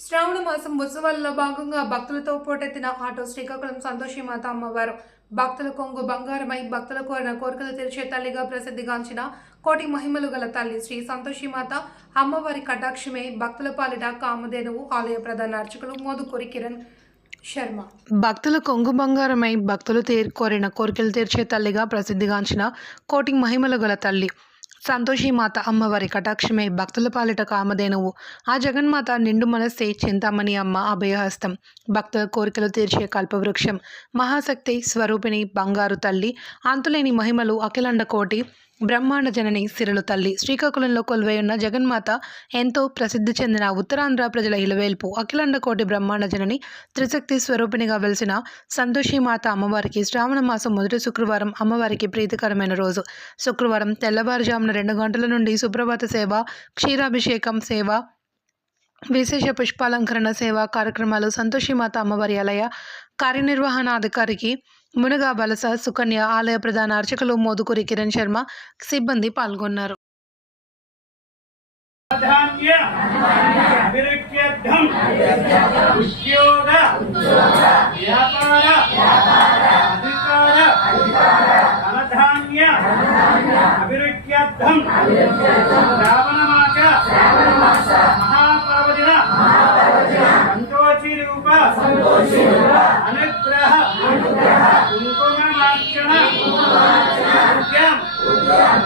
శ్రావణ మాసం ఉత్సవాల్లో భాగంగా భక్తులతో పోటెత్తిన ఆటో శ్రీకాకుళం సంతోషి మాత అమ్మవారు. భక్తుల కొంగు బంగారమై భక్తుల కోరిన కోరికలు తెరిచే తల్లిగా ప్రసిద్ధిగాంచిన కోటి మహిమలు గల తల్లి శ్రీ సంతోషి మాత అమ్మవారి కటాక్షమే భక్తుల పాలిట కామధేనువు ఆలయ ప్రధాన అర్చకులు మోదుకూరి కిరణ్ శర్మ. భక్తుల కొంగు బంగారమై భక్తులు కోరిన కోరికలు తీర్చే తల్లిగా ప్రసిద్ధిగాంచిన కోటి మహిమలు గల తల్లి సంతోషి మాత అమ్మవారి కటాక్షమే భక్తుల పాలిట కామధేనువు. ఆ జగన్మాత నిండు మనస్సే చింతామణి అమ్మ అభయహస్తం. భక్తుల కోరికలు తీర్చే కల్పవృక్షం. మహాశక్తి స్వరూపిణి బంగారు తల్లి. అంతులేని మహిమలు అఖిలండ కోటి. బ్రహ్మాండ జనని సిరలు తల్లి. శ్రీకాకుళంలో కొలువై ఉన్న జగన్మాత ఎంతో ప్రసిద్ధి చెందిన ఉత్తరాంధ్ర ప్రజల ఇలవేల్పు అఖిలండ కోటి బ్రహ్మాండ జనని త్రిశక్తి స్వరూపిణిగా వెలిసిన సంతోషి మాత అమ్మవారికి శ్రావణ మాసం మొదటి శుక్రవారం అమ్మవారికి ప్రీతికరమైన రోజు. శుక్రవారం తెల్లవారుజామున రెండు గంటల నుండి సుప్రభాత సేవ క్షీరాభిషేకం సేవ విశేష పుష్పాలంకరణ సేవా కార్యక్రమాలు సంతోషిమాత అమ్మవారి ఆలయ కార్యనిర్వహణాధికారికి మునగా బలస సుకన్య ఆలయ ప్రధాన అర్చకులు మోదుకూరి కిరణ్ శర్మ సిబ్బంది పాల్గొన్నారు.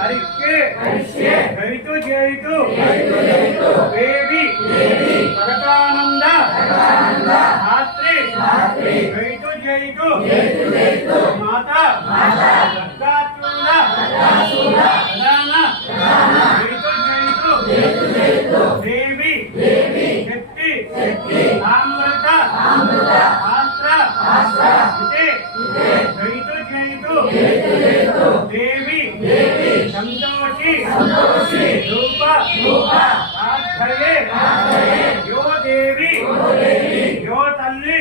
హరికే. జయితు జయితు దేవి. భగతానంద ధాత్రి జయితు జయితు మాత. గద్దాచూల ప్రధాన జయితు జయితు దేవి. శక్తి. అమృత మాత్ర ఇతే ఆధ్యయే యో దేవి యో తల్లి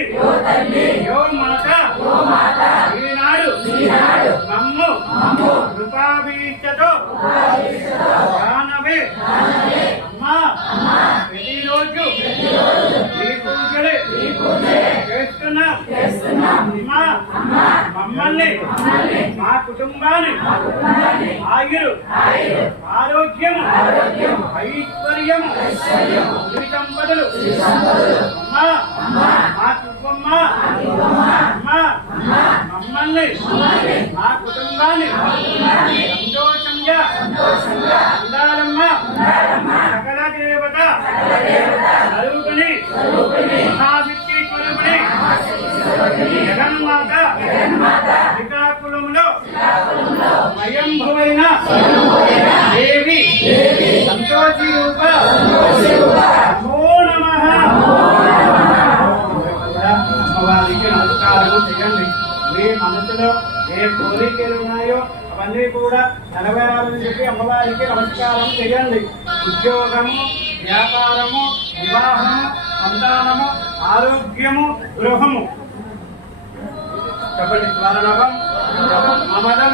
యో మాత ఈనాడు. మమ్ము కృపాభీష్టతో దానవే. అమ్మా. ప్రతిరోజు. ఈ పూజలే. చేస్తున్నా. అమ్మా. మమ్మల్ని. మా కుటుంబాన్ని. ఆయురు ఆరోగ్యము. ఐశ్వర్యం. జీవితం బదులు. అమ్మా. మా కుటుంబమ్మ. అమ్మా. మమ్మల్ని. మా కుటుంబాన్ని. సంతోషంగా. ఉండాలమ్మా సకల దేవత స్వరూపిణి మహాశక్తి స్వరూపిణి. జగన్మాత. శ్రీకాకుళంలో స్వయంభువైన. అమ్మవారికి నమస్కారం చేయండి మీ మనసులో ఏ కోరికలు ఉన్నాయో అవన్నీ కూడా నెరవేరాలని చెప్పి అమ్మవారికి నమస్కారం చేయండి ఉద్యోగము వ్యాపారము వివాహము సంతానము ఆరోగ్యము గృహము చెప్పండి స్మరణం మమదం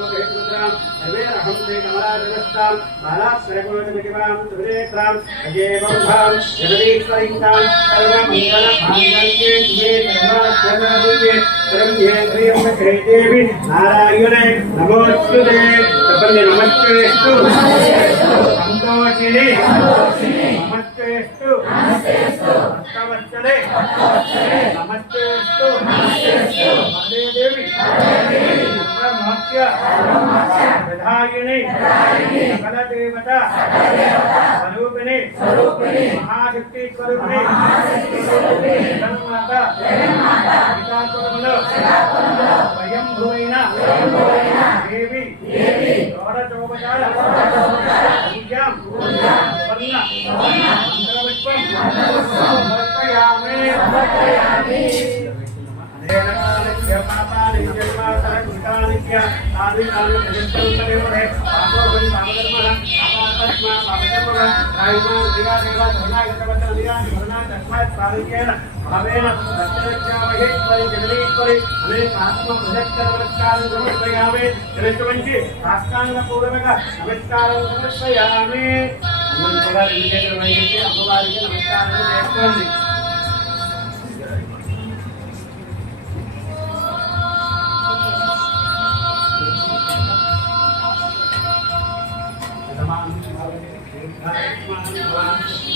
తాం మాలాశ్రయకులమితిమాం త్రినేత్రాం అజేవం భాం జగదీశ్వరీతాం సర్వమంగళ మాంగళ్యే మే సర్వాశ్రయకులమితియే త్రంయే త్రియంబకే దేవి నారాయణే నమోస్తుతే ప్రపంచ నమస్కరిస్తు సంతోషిని నమస్కరిస్తు భక్తవత్సలే నమస్కరిస్తు వందే దేవి సర్వమోక్ష విధాయిని సకల దేవత స్వరూపిణి మహాశక్తి స్వరూపిణి జగన్మాత పితాపురములో స్వయంభువైన దేవి షోడశోపచార పూజ్యాం వర్ణ మంత్రవిశ్వం సమర్పయామి భావేన రక్షరక్షామహేశ్వరి జగదీశ్వరి అనేక ఆత్మ ప్రదక్షిణ నమస్కారం సమర్పయామి జనటువంటి సాష్టాంగ పూర్వక నమస్కారం సమర్పయామి అమ్మవారికి నమస్కారం Thank you.